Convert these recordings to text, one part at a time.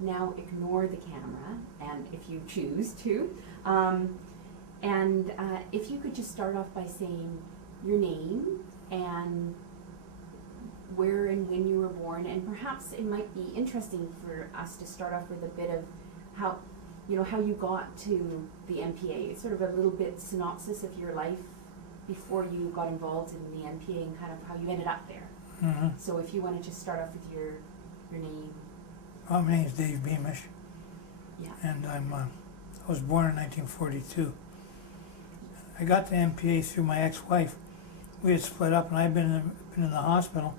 now ignore the camera, and if you choose to, if you could just start off by saying your name and where and when you were born, and perhaps it might be interesting for us to start off with a bit of how you got to the MPA, sort of a little bit synopsis of your life before you got involved in the MPA and kind of how you ended up there. Mm-hmm. So if you want to just start off with your name. Well, my name's Dave Beamish, Yeah. and I was born in 1942. I got to MPA through my ex-wife. We had split up, and I'd been in the hospital.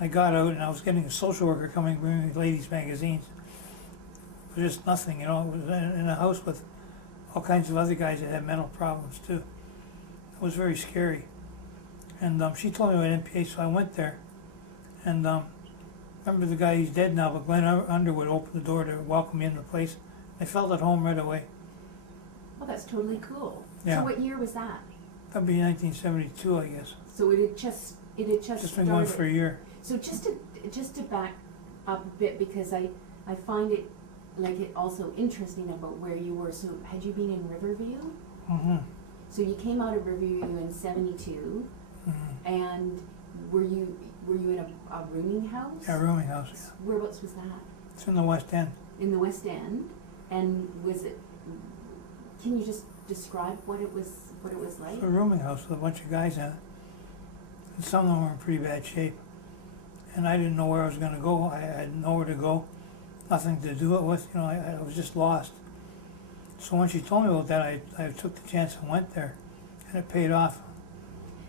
I got out, and I was getting a social worker coming bringing me ladies' magazines. It was just nothing, It was in a house with all kinds of other guys that had mental problems too. It was very scary. And she told me about MPA, so I went there. And remember the guy, he's dead now, but Glenn Underwood opened the door to welcome me into the place. I felt at home right away. Oh, that's totally cool. Yeah. So what year was that? That'd be 1972, I guess. So it had just Just been going for a year. So just to back up a bit, because I find it also interesting about where you were. So had you been in Riverview? Mm-hmm. So you came out of Riverview in 72, Mm-hmm. and were you in a rooming house? Yeah, rooming house, yeah. Whereabouts was that? It's in the West End. In the West End. And was it? Can you just describe what it was like? It's a rooming house with a bunch of guys in it. And some of them were in pretty bad shape. And I didn't know where I was going to go. I had nowhere to go, nothing to do it with. I was just lost. So when she told me about that, I took the chance and went there, and it paid off.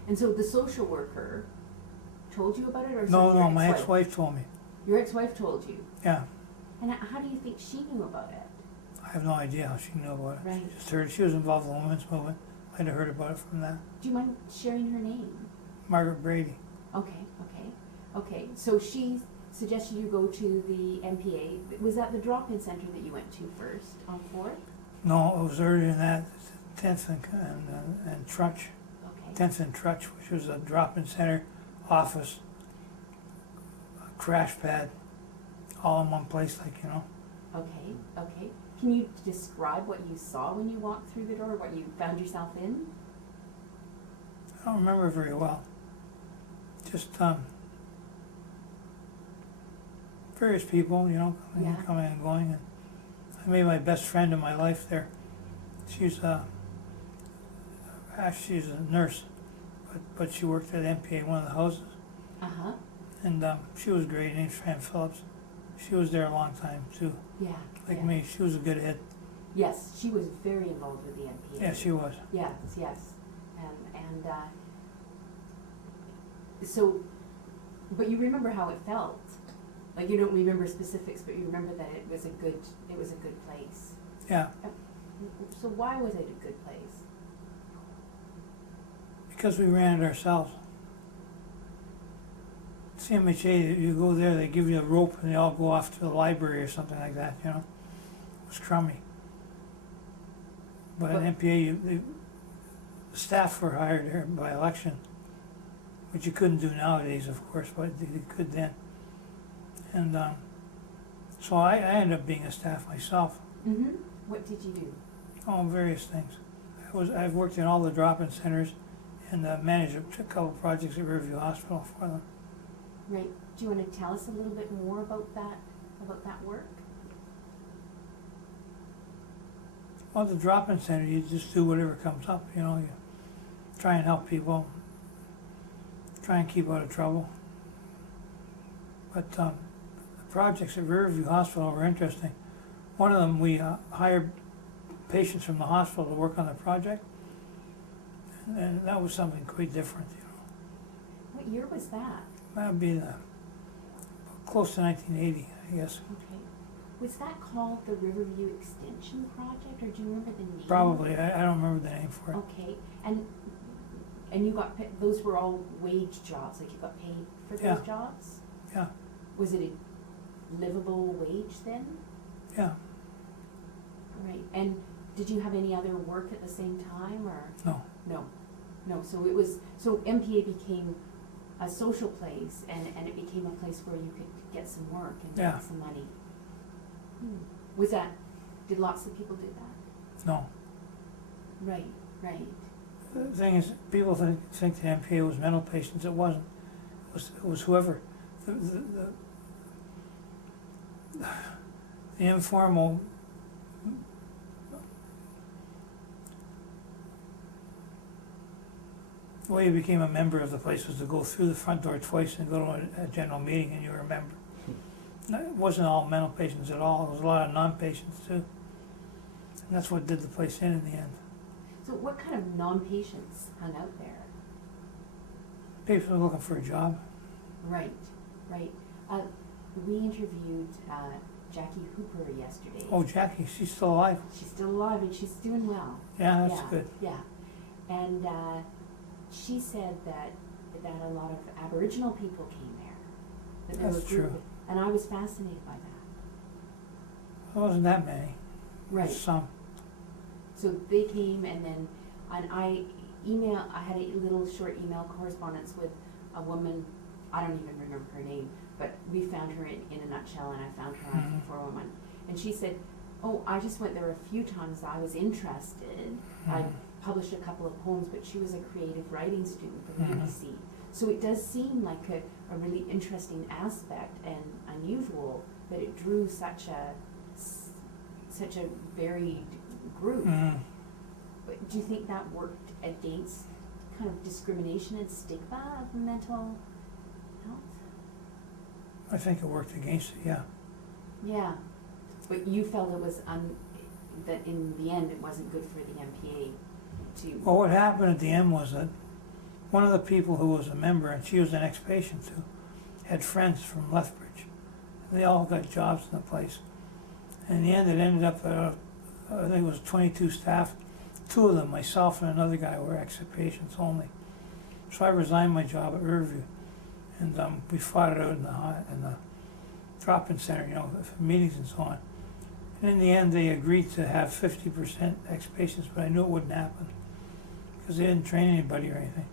And so the social worker told you about it, or No, my ex-wife told me. Your ex-wife told you. Yeah, And how do you think she knew about it? I have no idea how she knew about it. Right. She just heard she was involved in the women's movement. I'd have heard about it from that. Do you mind sharing her name? Margaret Brady. Okay. So she suggested you go to the MPA. Was that the drop-in center that you went to first on 4th? No, it was earlier than that. 10th and Trutch. Okay. 10th and Trutch, which was a drop-in center, office, a crash pad, all in one place, Okay. Can you describe what you saw when you walked through the door, what you found yourself in? I don't remember very well. Just various people, Yeah. coming and going. And I made my best friend in my life there. She's a nurse, but she worked at MPA in one of the houses. Uh-huh. And she was great. Her name's Fran Phillips. She was there a long time too, Yeah. like me. She was a good hit. Yes, she was very involved with the MPA. Yeah, she was. Yes. So, but you remember how it felt. Like, you don't remember specifics, but you remember that it was a good place. Yeah, So why was it a good place? because we ran it ourselves. CMHA, you go there, they give you a rope and they all go off to the library or something like that, It was crummy. But at MPA, the staff were hired there by election, which you couldn't do nowadays, of course, but you could then. And so I ended up being a staff myself. Mm-hmm. What did you do? Oh, various things. I've worked in all the drop-in centers and managed a couple projects at Riverview Hospital for them. Right. Do you want to tell us a little bit more about that work? Well, the drop-in center, you just do whatever comes up, you try and help people, try and keep out of trouble. But the projects at Riverview Hospital were interesting. One of them, we hired patients from the hospital to work on the project, and that was something quite different, What year was that? That would be close to 1980, I guess. Okay. Was that called the Riverview Extension Project, or do you remember the name? Probably. I don't remember the name for it. Okay. And you got those were all wage jobs, like you got paid for those Yeah. jobs? Yeah. Was it a livable wage then? Yeah. Right. And did you have any other work at the same time, or? No. No. So MPA became a social place, and it became a place where you could get some work and Yeah. get some money. Was that, did lots of people do that? No. Right, right. The thing is, people think the MPA was mental patients. It wasn't. It was whoever. The informal the way you became a member of the place was to go through the front door twice and go to a general meeting and you were a member. No, it wasn't all mental patients at all. It was a lot of non-patients too. And that's what did the place in the end. So what kind of non-patients hung out there? People were looking for a job. Right, right. We interviewed Jackie Hooper yesterday. Oh, Jackie, she's still alive. She's still alive and she's doing well. Yeah, that's good. Yeah, and she said that a lot of Aboriginal people came there. That there That's were a group true. and I was fascinated by that. There wasn't that many. Right. Some. So they came and I had a little short email correspondence with a woman, I don't even remember her name, but we found her in a nutshell and I found her on 411. And she said, oh, I just went there a few times, I was interested. I published a couple of poems, but she was a creative writing student from UBC. So it does seem like a really interesting aspect and unusual that it drew such a varied group. But do you think that worked against kind of discrimination and stigma of mental health? I think it worked against it, yeah. Yeah, but you felt it was that in the end it wasn't good for the MPA to. Well, what happened at the end was that one of the people who was a member, and she was an ex-patient too, had friends from Lethbridge. They all got jobs in the place. And in the end, it ended up that I think it was 22 staff. 2 of them, myself and another guy, were ex-patients only. So I resigned my job at Riverview, and we fought it out in the drop-in center, for meetings and so on. And in the end, they agreed to have 50% ex-patients, but I knew it wouldn't happen because they didn't train anybody or anything.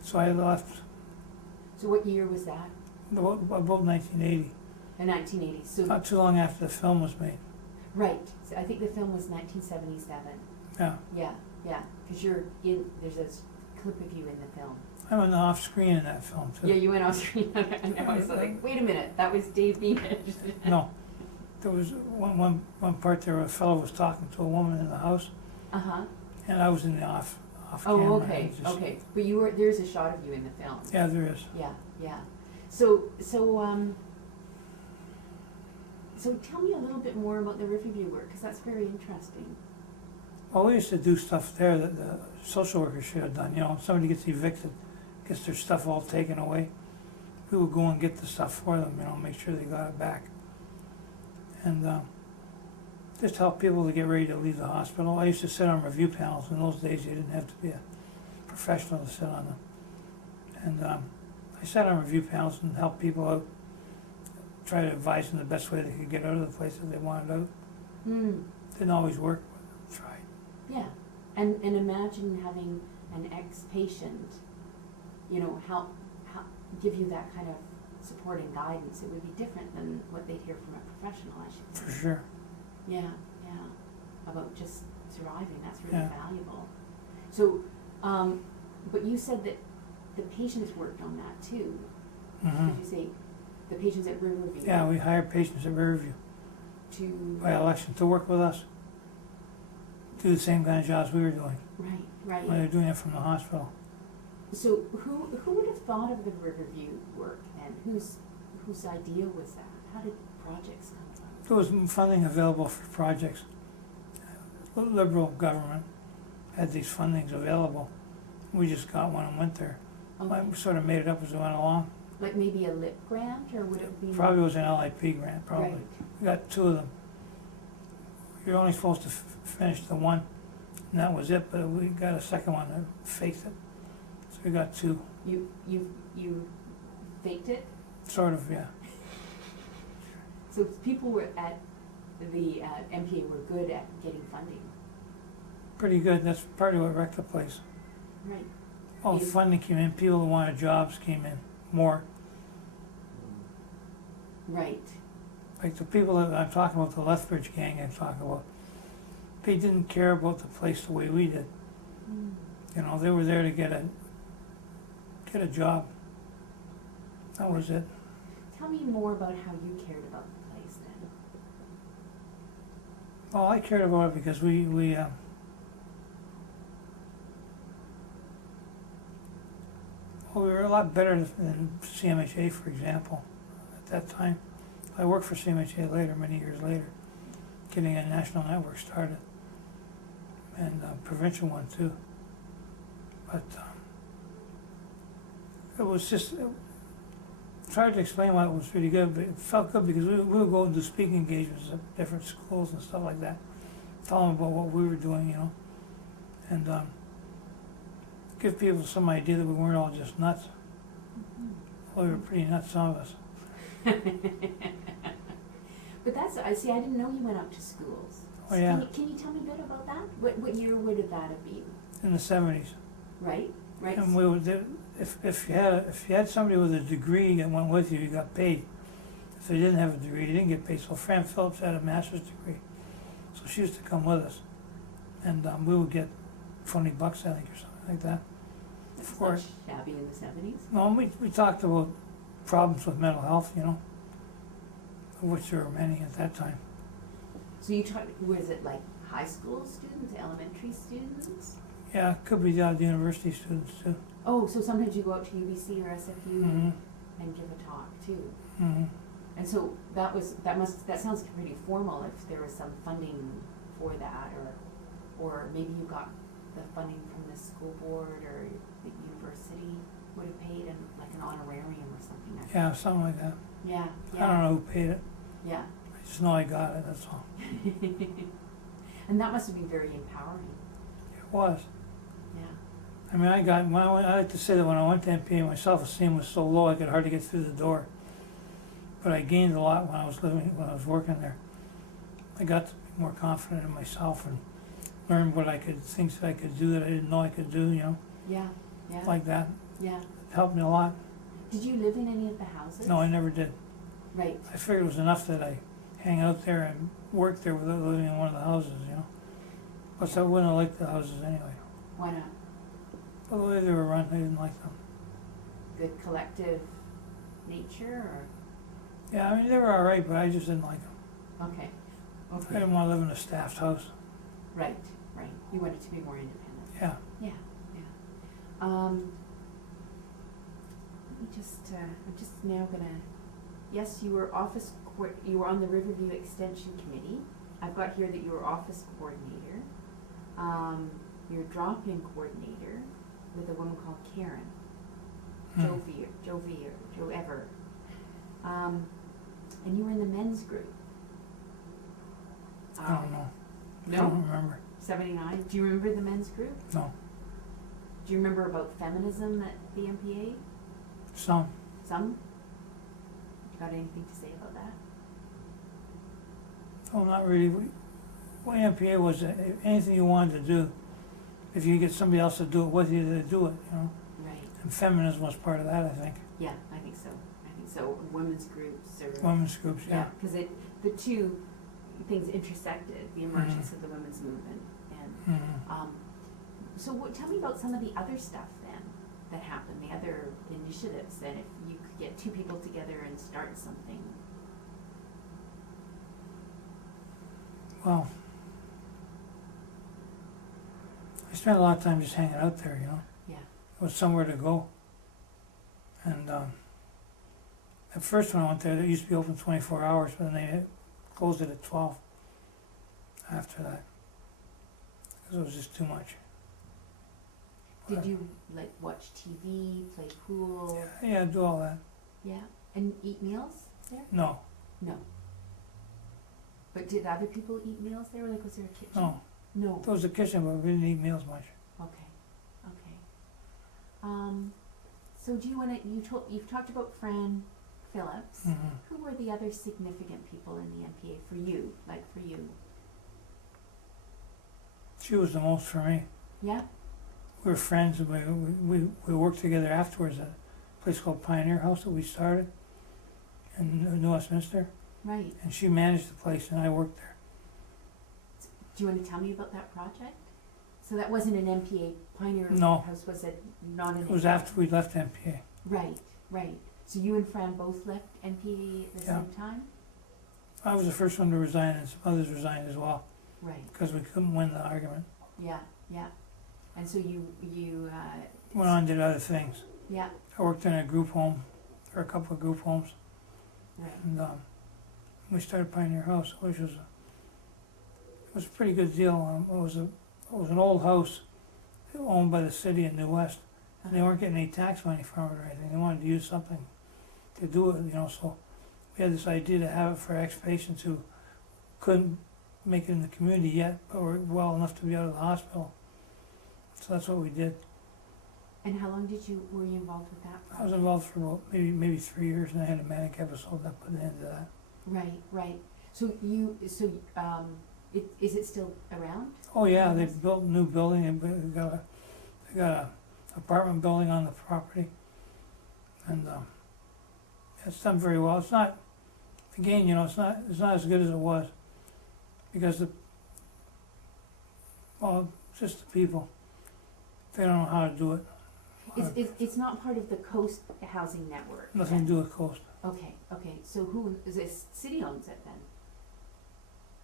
So I left. So what year was that? About 1980. In 1980. So Not too long after the film was made. right. So I think the film was 1977. Yeah. Yeah. Because there's a clip of you in the film. I'm on the off screen in that film too. Yeah, you went off screen. I know. I was like, wait a minute, that was Dave Beamish. No. There was one part there, a fellow was talking to a woman in the house, and I was in the off camera. Oh, okay, okay. But there's a shot of you in the film. Yeah, there is. Yeah. So tell me a little bit more about the Riverview work, because that's very interesting. Well, we used to do stuff there that the social workers should have done. If somebody gets evicted, gets their stuff all taken away, we would go and get the stuff for them, make sure they got it back. And just help people to get ready to leave the hospital. I used to sit on review panels. In those days, you didn't have to be a professional to sit on them. And I sat on review panels and helped people out, try to advise them the best way they could get out of the place that they wanted out. Didn't always work, but tried. Yeah, and imagine having an ex-patient, help give you that kind of support and guidance. It would be different than what they'd hear from a professional, I should say. For sure. Yeah. About just surviving, that's really valuable. So, but you said that the patients worked on that too. Did you say the patients at Riverview? Yeah, we hired patients at Riverview by election to work with us. Do the same kind of jobs we were doing. Right. When they were doing it from the hospital. So who would have thought of the Riverview work then? Whose idea was that? How did projects come about? There was funding available for projects. The Liberal government had these fundings available. We just got one and went there. Okay. We sort of made it up as we went along. Like maybe a LIP grant, or would it be? Probably was an LIP grant, probably. Right. We got 2 of them. You're only supposed to finish the one, and that was it, but we got a second one that faked it. So we got 2. You faked it? Sort of, yeah. So people were at the MPA were good at getting funding. Pretty good. That's part of what wrecked the place. Right. All the funding came in. People who wanted jobs came in more. Right. Like the people that I'm talking about, the Lethbridge gang I'm talking about, they didn't care about the place the way we did. Mm. You know, they were there to get a job. That was it. Tell me more about how you cared about the place then. Well, I cared about it because we were a lot better than CMHA, for example, at that time. I worked for CMHA later, many years later, getting a national network started, and provincial one too. But it was just, it's hard to explain why it was really good, but it felt good because we would go and do speaking engagements at different schools and stuff like that, tell them about what we were doing, you know, and give people some idea that we weren't all just nuts. Well, we were pretty nuts, some of us. But that's, I see, I didn't know you went out to schools. Oh, yeah. Can you tell me a bit about that? What year would that have been? In the 70s. Right? And we would, if you had somebody with a degree that went with you, you got paid. If they didn't have a degree, you didn't get paid. So Fran Phillips had a master's degree, so she used to come with us, and we would get $20, I think, or something like that. That's For not it. shabby in the 70s. No, we talked about problems with mental health, you know, of which there were many at that time. So you taught, was it like high school students, elementary students? Yeah, could be the university students too. Oh, so sometimes you go out to UBC or SFU Mm-hmm. and give a talk too. Mm-hmm. And so that sounds pretty formal if there was some funding for that, or maybe you got the funding from the school board or the university would have paid and like an honorarium or something like that. Yeah, something like that. Yeah, I don't know who paid it. Yeah. I just know I got it, that's all. And that must have been very empowering. It was. Yeah. I mean, I like to say that when I went to MPA, my self-esteem was so low I could hardly get through the door. But I gained a lot when I was working there. I got to be more confident in myself and learn things that I could do that I didn't know I could do, you know, Yeah. Yeah. like that. Yeah. It helped me a lot. Did you live in any of the houses? No, I never did. Right. I figured it was enough that I hang out there and work there without living in one of the houses, you know. Plus, I wouldn't have liked the houses anyway. Why not? Well, the way they were run, I didn't like them. Good collective nature, or Yeah, I mean, they were all right, but I just didn't like them. okay. I Okay. didn't want to live in a staffed house. Right. Right. You wanted to be more independent. Yeah. Yeah. Yeah. Let me just. I'm just now gonna. Yes, you were you were on the Riverview Extension Committee. I've got here that you were office coordinator. You're drop-in coordinator with a woman called Karen. Joe Ever. And you were in the men's group. I don't know. I No? don't remember. 79. Do you remember the men's group? No. Do you remember about feminism at the MPA? Some. Some? Got anything to say about that? Oh, not really. What MPA was, anything you wanted to do, if you get somebody else to do it with you, to do it, you know. Right. And feminism was part of that, I think. Yeah, I think so. Women's groups or Women's groups, yeah. because the two things intersected, the emergence of the women's movement, and Mm-hmm. so tell me about some of the other stuff then that happened, the other initiatives. Then, if you could get two people together and start something. Well, I spent a lot of time just hanging out there, you know. Yeah. It was somewhere to go. And at first when I went there, they used to be open 24 hours, but then they closed it at 12 after that. Because it was just too much. Did you like watch TV, play pool? Yeah, do all that. Yeah. And eat meals there? No, No. But did other people eat meals there? Like, was there a kitchen? no. No. There was a kitchen, but we didn't eat meals much. Okay. Okay. So do you want to? You've talked about Fran Phillips. Mm-hmm. Who were the other significant people in the MPA for you? Like for you? She was the most for me. Yeah. We were friends, and we worked together afterwards at a place called Pioneer House that we started in New Westminster. right. and she managed the place and I worked there. Do you want to tell me about that project? So that wasn't an MPA Pioneer No. House, was it not an? It was after we left MPA. Right, right. So you and Fran both left MPA at the Yeah. same time? I was the first one to resign and some others resigned as well, Right, because we couldn't win the argument. yeah, yeah. And so you, Went on and did other things. yeah, I worked in a group home, or a couple of group homes, right, and we started Pioneer House, which was it was a pretty good deal. It was an old house owned by the city in New West, and they weren't getting any tax money from it or anything. They wanted to use something to do it, so we had this idea to have it for ex-patients who couldn't make it in the community yet, but were well enough to be out of the hospital. So that's what we did. And how long were you involved with that I was project? involved for about maybe 3 years, and I had a manic episode that put an end to that. Right, right. So is it still around? Oh yeah, they built a new building, and they got a apartment building on the property, and it's done very well. It's not, again, it's not as good as it was, because just the people, they don't know how to do it. It's not part of the Coast Housing Network? Nothing to do with Coast. Okay, so who, is it, city owns it then?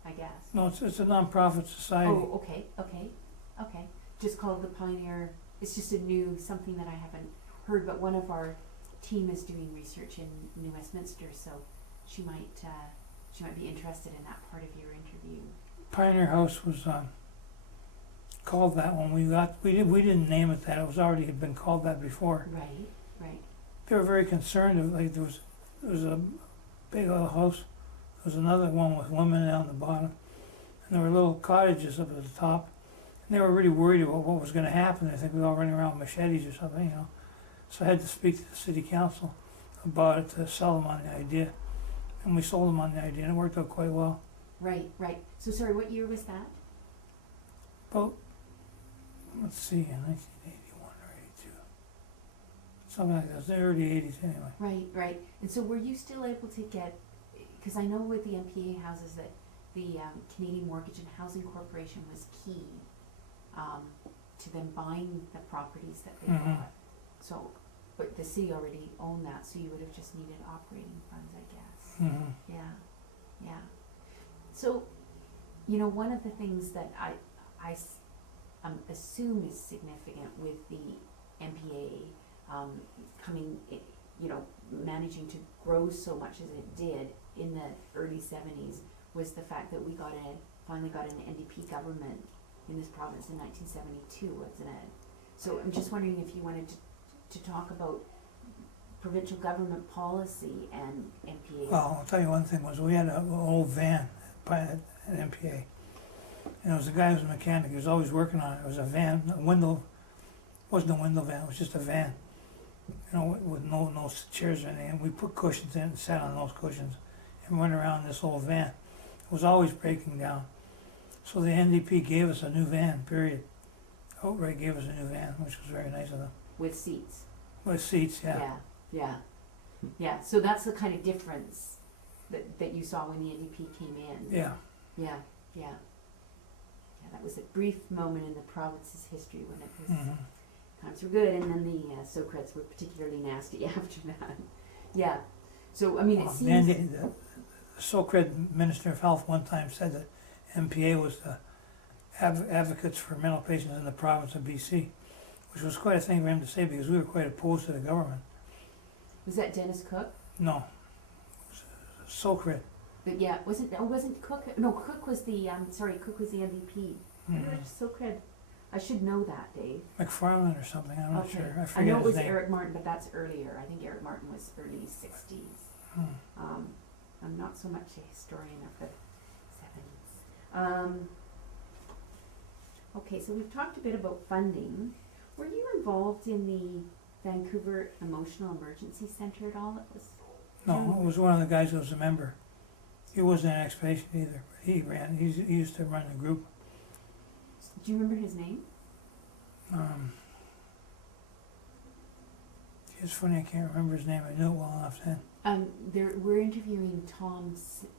I guess. No, it's a non-profit society. Oh, okay. Just called the Pioneer, it's just something that I haven't heard, but one of our team is doing research in New Westminster, so she might be interested in that part of your interview. Pioneer House was called that when we didn't name it that. It was already had been called that before. Right. They were very concerned of, like, there was a big old house. There was another one with women down the bottom, and there were little cottages up at the top. And they were really worried about what was going to happen. They think we were all running around with machetes or something, So I had to speak to the city council about it to sell them on the idea, and we sold them on the idea, and it worked out quite well. Right. So sorry, what year was that? About, let's see, in 1981 or 82, something like that. It was the early 80s anyway. Right. And so were you still able to get, because I know with the MPA houses that the Canadian Mortgage and Housing Corporation was key to them buying the properties that they Mhm. bought. So, but the city already owned that, so you would have just needed operating funds, I guess. Mm-hmm. Yeah. So, one of the things that I assume is significant with the MPA coming, managing to grow so much as it did in the early 70s was the fact that we finally got an NDP government in this province in 1972, wasn't it? So I'm just wondering if you wanted to talk about provincial government policy and MPA. Well, I'll tell you one thing was we had an old van at MPA, and it was a guy who was a mechanic. He was always working on it. It was a van, wasn't a window van. It was just a van, with no chairs or anything. And we put cushions in and sat on those cushions and went around this old van. It was always breaking down. So the NDP gave us a new van, period. Outright gave us a new van, which was very nice of them. With seats. With seats, yeah. Yeah. So that's the kind of difference that you saw when the NDP came in. Yeah. Yeah, that was a brief moment in the province's history when it was Mm-hmm. times were good, and then the Socrats were particularly nasty after that. Yeah. So it seems. The Socrat Minister of Health one time said that MPA was the advocates for mental patients in the province of BC, which was quite a thing for him to say because we were quite opposed to the government. Was that Dennis Cook? No, Socrat. But yeah, wasn't Cook? No, Cook was the Cook was the MVP. Socrat. I should know that, Dave. McFarland or something. I'm not sure. I I forget know it his was name. Eric Martin, but that's earlier. I think Eric Martin was early 60s. I'm not so much a historian of the 70s. Okay, so we've talked a bit about funding. Were you involved in the Vancouver Emotional Emergency Center at all? No, it was one of the guys who was a member. He wasn't an ex-patient either, but he used to run the group. Do you remember his name? It's funny, I can't remember his name. I knew it well enough then. We're interviewing Tom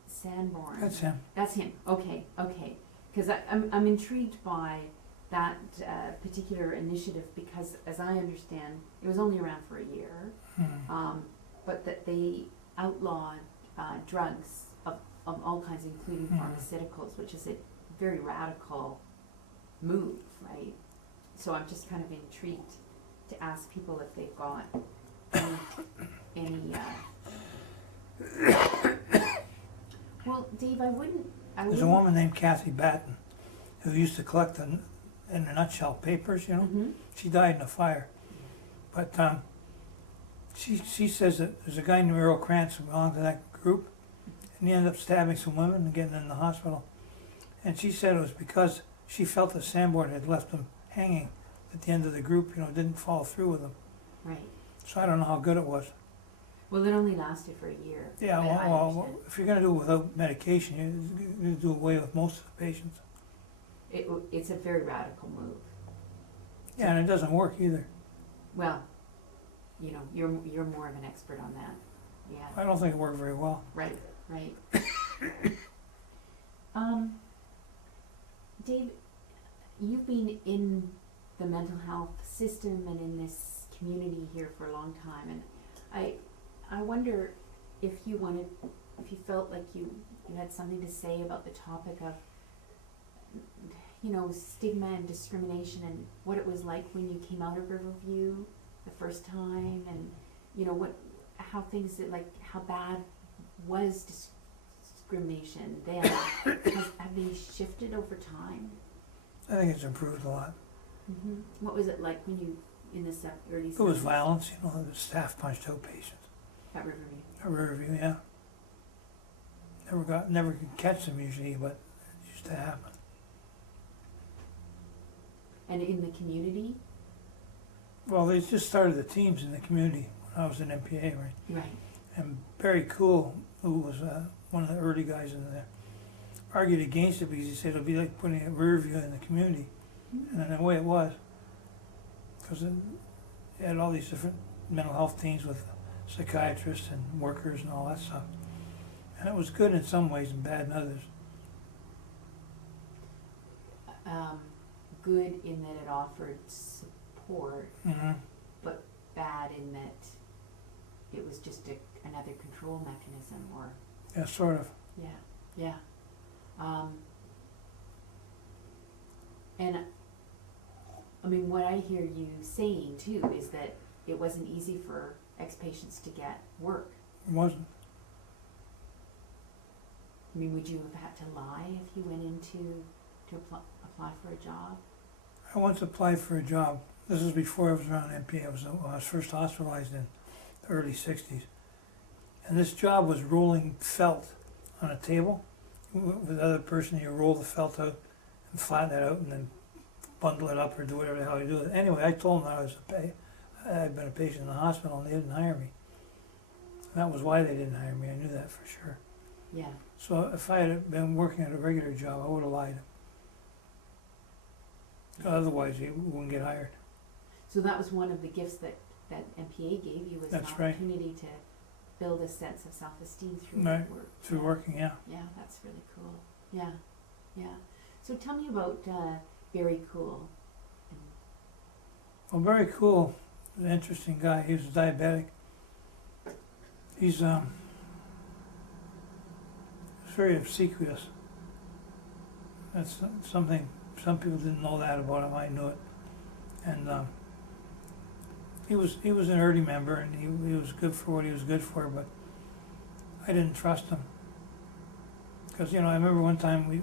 Sanborn. That's him. That's him. Okay, okay. Because I'm intrigued by that particular initiative because, as I understand, it was only around for a year, but that they outlawed drugs of all kinds, including pharmaceuticals, which is a very radical move, right? So I'm just kind of intrigued to ask people if they've got any well, Dave, There's a woman named Kathy Batten who used to collect in a nutshell papers, you know. Mm-hmm. She died in a fire. But she says that there's a guy named Earl Krantz who belonged to that group, and he ended up stabbing some women and getting in the hospital. And she said it was because she felt that Sanborn had left him hanging at the end of the group, you know, didn't follow through with him. Right. So I don't know how good it was. Well, it only lasted for a year. Yeah, I well, understand. if you're going to do it without medication, you do away with most of the patients. It's a very radical move. Yeah, and it doesn't work either. Well, you know, you're more of an expert on that. Yeah. I don't think it worked very well. Right. Right. Dave, you've been in the mental health system and in this community here for a long time, and I wonder if you felt like you had something to say about the topic of, you know, stigma and discrimination and what it was like when you came out of Riverview the first time, and you know how bad was discrimination then? Have they shifted over time? I think it's improved a lot. Mm-hmm. What was it like when you in this early? It was violence, you know, the staff punched out patients. At Riverview. At Riverview, yeah. Never could catch them usually, but it used to happen. And in the community? Well, they just started the teams in the community when I was in MPA, right? Right. And Barry Cool, who was one of the early guys in there, argued against it because he said it'll be like putting a Riverview in the community. Mm-hmm. And in a way it was. Because it had all these different mental health teams with psychiatrists and workers and all that stuff. And it was good in some ways and bad in others. Good in that it offered support, but bad in that it was just another control mechanism, or Yeah, sort of. yeah. And I mean, what I hear you saying too is that it wasn't easy for ex-patients to get work. It wasn't. I mean, would you have had to lie if you went in to apply for a job? I once applied for a job. This was before I was around MPA. I was first hospitalized in the early 60s. And this job was rolling felt on a table. With the other person, you roll the felt out and flatten it out and then bundle it up or do whatever the hell you do. Anyway, I told them I'd been a patient in the hospital and they didn't hire me. And that was why they didn't hire me. I knew that for sure. Yeah. So if I had been working at a regular job, I would have lied. Otherwise, you wouldn't get hired. So that was one of the gifts that MPA gave you, was That's an right. opportunity to build a sense of self-esteem through Right. work. Through working, yeah. Yeah, that's really cool. Yeah, yeah. So tell me about Barry Cool. Well, very cool. An interesting guy. He was diabetic. He's very obsequious. That's something, some people didn't know that about him. I knew it. And he was an early member, and he was good for what he was good for, but I didn't trust him. Because, you know, I remember one time he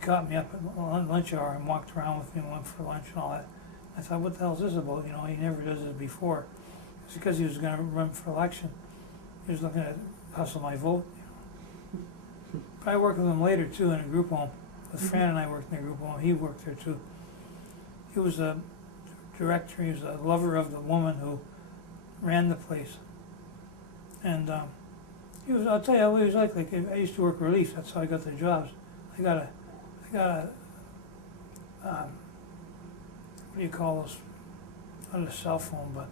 caught me up at lunch hour and walked around with me and went for lunch and all that. I thought, what the hell is this about? You know, he never does this before. It's because he was going to run for election. He was looking to hustle my vote. You know. But I worked with him later too in a group home. With Fran and I worked in a group home. He worked there too. He was a director. He was a lover of the woman who ran the place. And he was. I'll tell you what he was like. Like, I used to work relief. That's how I got the jobs. I got a. What do you call those? Not a cell phone, but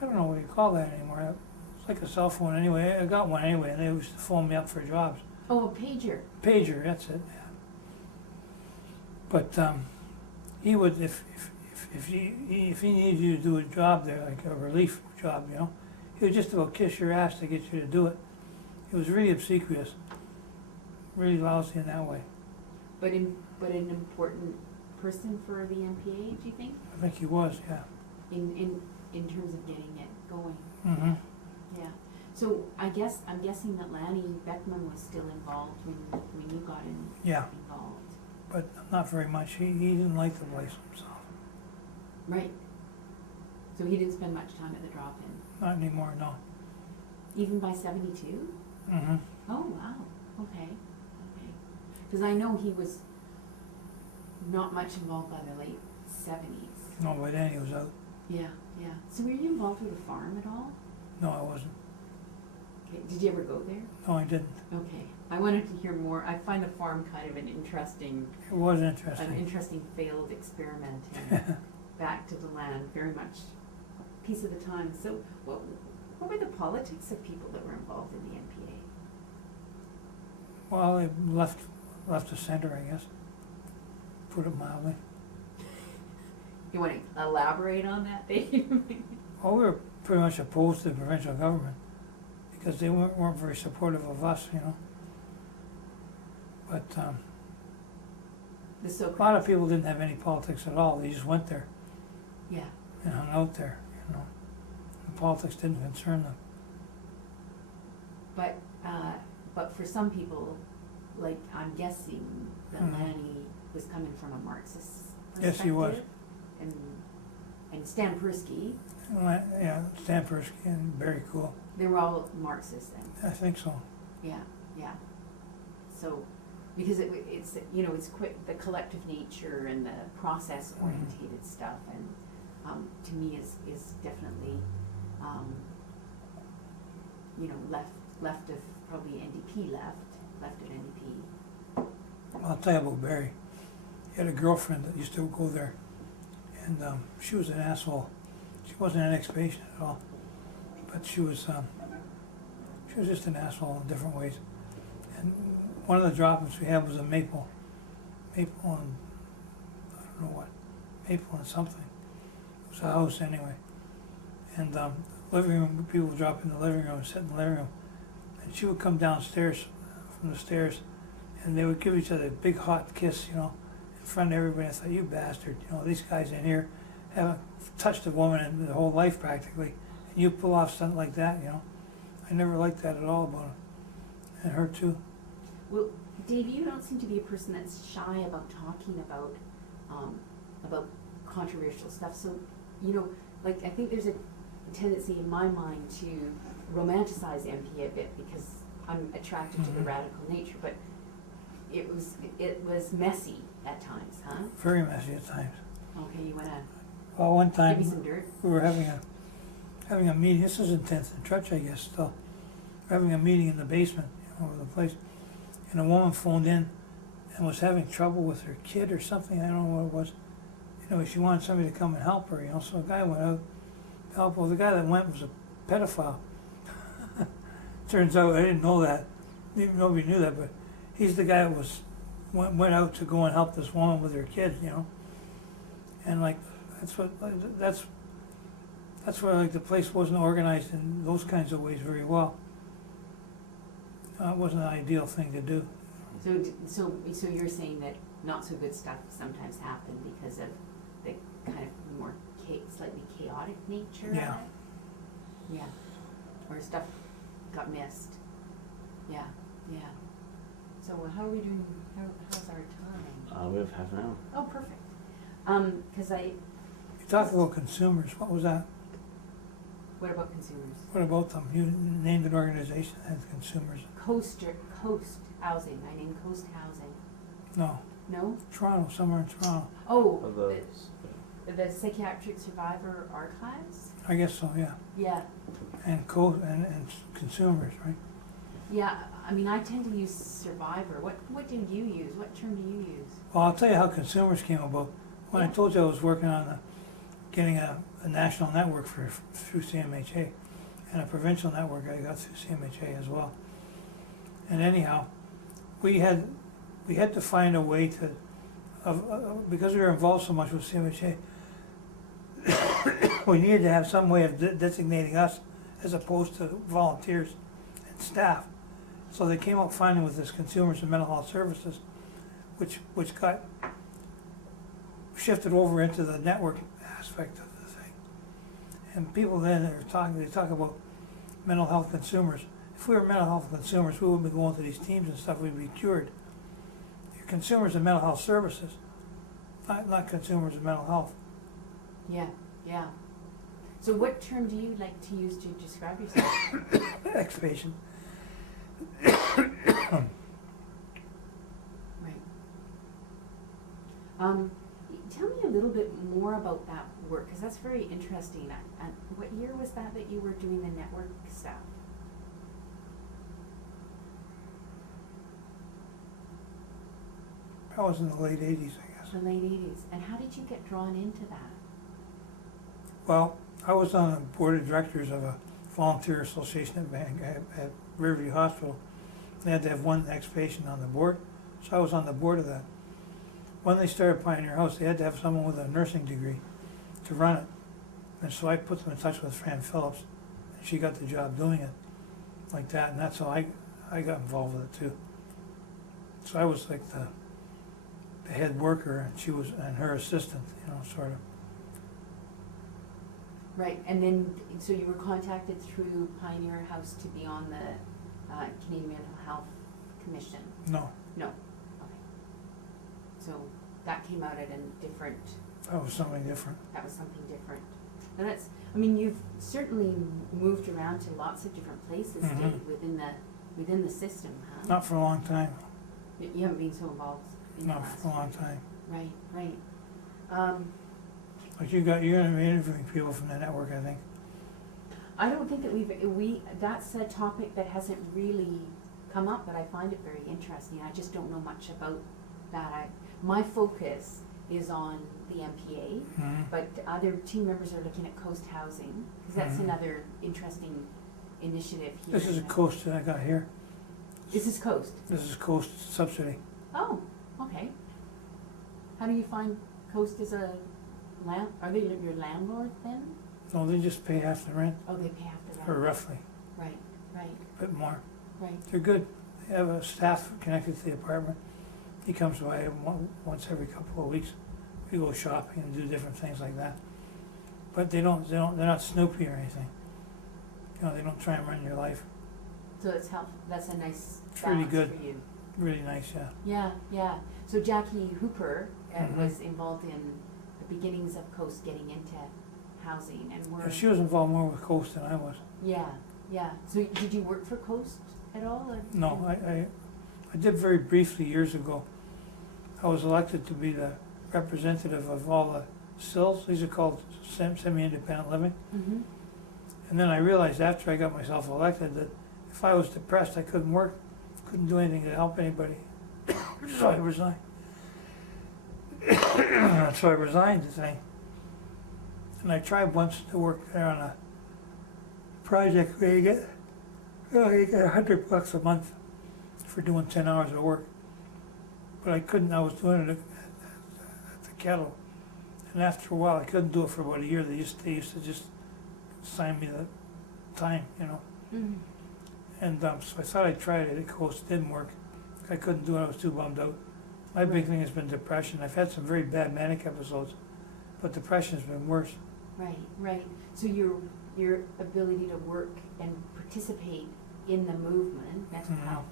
I don't know what you call that anymore. It's like a cell phone anyway. I got one anyway, and they used to phone me up for jobs. Oh, a pager. Pager, that's it. Yeah. But he would, if he needed you to do a job there, like a relief job, you know, he would just about kiss your ass to get you to do it. He was really obsequious, really lousy in that way. But an important person for the MPA, do you think? I think he was, yeah. In terms of getting it going. Mm-hmm. Yeah. So I'm guessing that Lanny Beckman was still involved when you got Yeah, involved. but not very much. He didn't like the place himself. Right. So he didn't spend much time at the drop-in. Not anymore, no. Even by 72? Mm-hmm. Oh, wow. Okay. Because I know he was not much involved by the late 70s. No, by then he was out. Yeah. So were you involved with the farm at all? No, I wasn't. Okay. Did you ever go there? No, I didn't. Okay. I wanted to hear more. I find the farm kind of an interesting failed experiment and back to the land, very much a piece of the time. So what were the politics of people that were involved in the NPA? Well, they left the center, I guess. Put it mildly. You want to elaborate on that, Dave? Well, we were pretty much opposed to the provincial government because they weren't very supportive of us, you know. But a lot of people didn't have any politics at all. They just went there Yeah. and hung out there, you know. The politics didn't concern them. But for some people, like I'm guessing that Mhm. Lanny was coming from a Marxist perspective. Yes, he was. And Stan Persky, Yeah, Stan Persky and very cool. they were all Marxists then. I think so. Yeah. So, because it's it's quick, the collective nature and the process orientated stuff, and to me is definitely left of probably NDP left of NDP. I'll tell you about Barry. He had a girlfriend that used to go there, and she was an asshole. She wasn't an ex-patient at all, but she was just an asshole in different ways. And one of the drop-ins we had was a maple and I don't know what, maple and something. It was a house anyway. And living room, people would drop in the living room and sit in the living room, and she would come downstairs from the stairs, and they would give each other a big hot kiss, you know, in front of everybody. I thought, you bastard, you know, these guys in here haven't touched a woman in their whole life practically, and you pull off something like that, you know. I never liked that at all about him, and her too. Well, Dave, you don't seem to be a person that's shy about talking about controversial stuff. So, like I think there's a tendency in my mind to romanticize MPA a bit because I'm attracted to the radical nature, but it was messy at times, huh? Very messy at times. Okay, you wanna Well, one time give me some dirt? we were having a meeting. This was in 10th and Trutch, I guess. Still, we're having a meeting in the basement, of the place, and a woman phoned in and was having trouble with her kid or something. I don't know what it was. She wanted somebody to come and help her. So a guy went out to help. Well, the guy that went was a pedophile. Turns out I didn't know that. Nobody knew that, but he's the guy that went out to go and help this woman with her kid. And that's why the place wasn't organized in those kinds of ways very well. It wasn't an ideal thing to do. So you're saying that not so good stuff sometimes happened because of the kind of more slightly chaotic nature Yeah. of it? Yeah. Or stuff got missed. Yeah. So how are we doing? How's our time? We have half an hour. Oh, perfect. Because You talked about consumers. What was that? what about consumers? What about them? You named an organization that had consumers. Coast Housing. I named Coast Housing. No, No? Toronto, somewhere in Toronto. Oh, Of the Psychiatric Survivor Archives? I guess so, yeah. Yeah. And consumers, right? Yeah, I mean, I tend to use Survivor. What do you use? What term do you use? Well, I'll tell you how consumers came about. When I Yeah. told you I was working on getting a a national network through CMHA, and a provincial network I got through CMHA as well. And anyhow, we had to find a way to, because we were involved so much with CMHA, we needed to have some way of designating us as opposed to volunteers and staff. So they came up finally with this Consumers and Mental Health Services, which got shifted over into the network aspect of the thing. And people then they talk about mental health consumers. If we were mental health consumers, we wouldn't be going to these teams and stuff, we'd be cured. You're consumers of mental health services, not consumers of mental health. Yeah, yeah. So what term do you like to use to describe yourself? Ex-patient. Right. Tell me a little bit more about that work, because that's very interesting. What year was that you were doing the network stuff? That was in the late 80s, I guess. The late 80s. And how did you get drawn into that? Well, I was on the board of directors of a volunteer association at Riverview Hospital. They had to have one ex-patient on the board, so I was on the board of that. When they started Pioneer House, they had to have someone with a nursing degree to run it. And so I put them in touch with Fran Phillips, and she got the job doing it like that, and that's how I got involved with it too. So I was like the head worker, and she was, and her assistant, sort of. Right, and then, so you were contacted through Pioneer House to be on the Canadian Mental Health Commission? No, No, okay. So that came out at a different, that was something different. that was something different. And that's, I mean, you've certainly moved around to lots of different places, Mhm. Dave, within the system, huh? Not for a long time, You haven't been so involved in the not last. for a long time. Right, right. But you're gonna be interviewing people from the network, I think. I don't think that that's a topic that hasn't really come up, but I find it very interesting. I just don't know much about that. My focus is on the MPA, Mhm. but other team members are looking at coast housing, because that's Mhm. another interesting initiative here. This is a coast that I got here. This is coast. This is coast subsidy. Oh, okay. How do you find coast as a are they your landlord then? No, they just pay half the rent, Oh, they pay after that. or roughly, Right, right, a bit more. right. They're good. They have a staff connected to the apartment. He comes by once every couple of weeks. We go shopping and do different things like that. But they're not snoopy or anything. They don't try and run your life. So it's helpful. That's a nice It's really balance good. for you. Really nice, yeah. Yeah, yeah. So Jackie Hooper Mhm. was involved in the beginnings of Coast getting into housing, and we're And she was involved more with Coast than I was. yeah, yeah. So did you work for Coast at all? Or? No, I did very briefly years ago. I was elected to be the representative of all the SILs. These are called semi-independent living. Mm-hmm. And then I realized after I got myself elected that if I was depressed, I couldn't work, couldn't do anything to help anybody. So I resigned. So I resigned the thing. And I tried once to work there on a project where you get $100 a month for doing 10 hours of work. But I couldn't, I was doing it at the kettle. And after a while, I couldn't do it for about a year. They used to just assign me the time, Mm-hmm. And so I thought I'd try it at Coast. It didn't work. I couldn't do it. I was too bummed out. My big thing has been depression. I've had some very bad manic episodes, but depression has been worse. Right, right. So your ability to work and participate in the movement, mental Mhm. health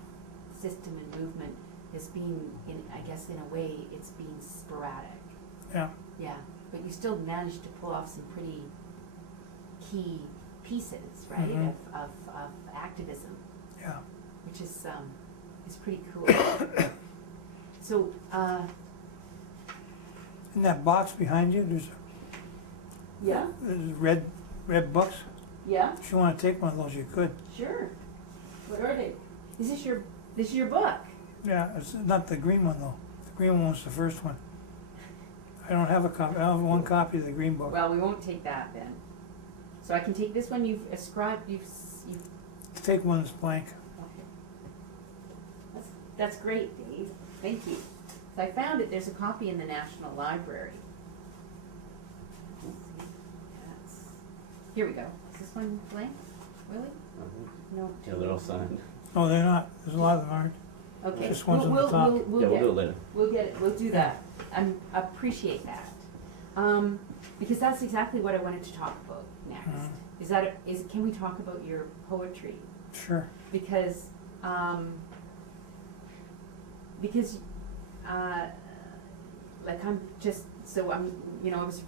system and movement, has been, I guess in a way, it's been sporadic. Yeah. Yeah, but you still managed to pull off some pretty key pieces, right, Mhm. of activism, Yeah. which is pretty cool. So, In that box behind you, there's yeah, red books. yeah, If you want to take one of those, you could. sure. What are they? This is your book. Yeah, it's not the green one though. The green one was the first one. I don't have a copy, I have one copy of the Green Book. Well, we won't take that then. So I can take this one you've ascribed, you've, Take one that's blank. okay. That's great, Dave, thank you. So I found it, there's a copy in the National Library. Let's see. Here we go. Is this one blank, Willie? No. Yeah, they're all signed. No, they're not, there's a lot of them aren't. Okay. Just one's on the top. Yeah, we'll do it later. We'll get it, we'll do that. I appreciate that. Because that's exactly what I wanted to talk about next. Can we talk about your poetry? Sure. Because, like I was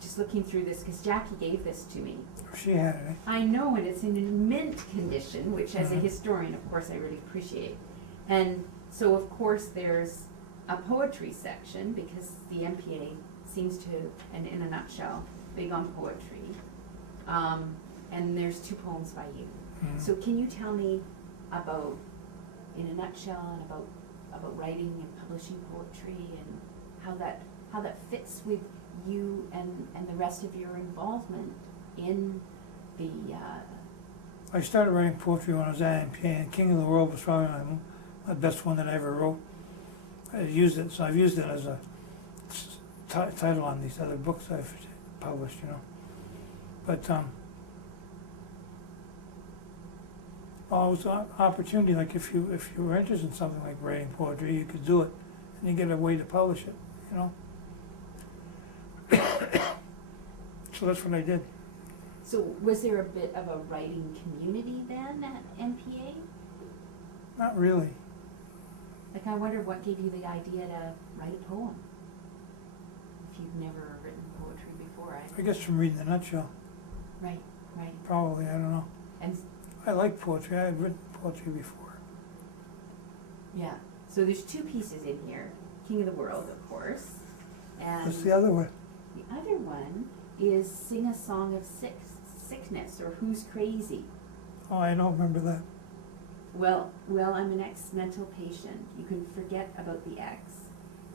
just looking through this, because Jackie gave this to me. She had it. I know, and it's in mint condition, which as a Mhm. historian, of course, I really appreciate. And so, of course, there's a poetry section, because the MPA seems to, and in a nutshell, big on poetry. And there's 2 poems by you. Mhm. So can you tell me about, in a nutshell, and about writing and publishing poetry, and how that fits with you and the rest of your involvement in the I started writing poetry when I was at MPA, and King of the World was probably my best one that I ever wrote. I've used it as a title on these other books I've published, you know. But well, it was an opportunity. Like if you were interested in something like writing poetry, you could do it, and you get a way to publish it, you know. So that's what I did. So was there a bit of a writing community then at MPA? Not really. Like, I wonder what gave you the idea to write a poem? If you've never written poetry before, I guess from reading the nutshell, Right. probably. I don't know. And, I like poetry. I had written poetry before. yeah, so there's 2 pieces in here. King of the World, of course, and What's the other one? the other one is Sing a Song of Sickness, or Who's Crazy? Oh, I don't remember that. Well, I'm an ex-mental patient. You can forget about the X.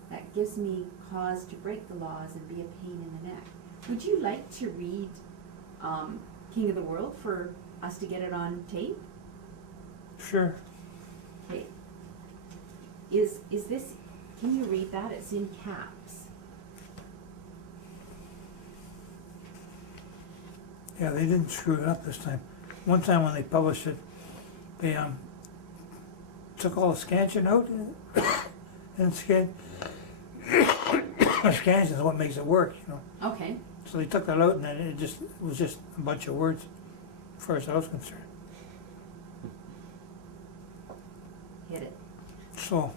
That gives me cause to break the laws and be a pain in the neck. Would you like to read King of the World for us to get it on tape? Sure. Okay. Is this, can you read that? It's in caps. Yeah, they didn't screw it up this time. One time when they published it, they took all the scansion out and scansion is what makes it work, you know. Okay. So they took that out, and then it was just a bunch of words, as far as I was concerned. Hit it. So,